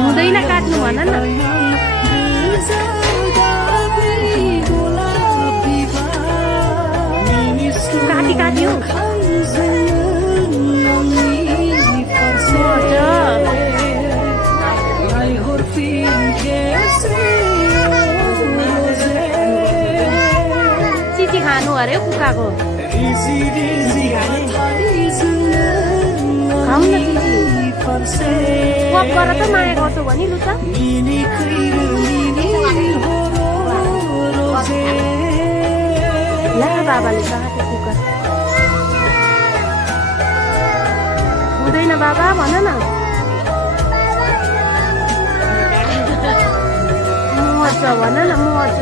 हुँदैन काट्नु भन न काटी काट्यो चिची खानु अरे कुकाको खाऊ न चिची गफ गर त माया गर्छौ भने लु त ला बाबाले काट्यो कुकर हुँदैन बाबा भन न मर्छ भन न मर्छ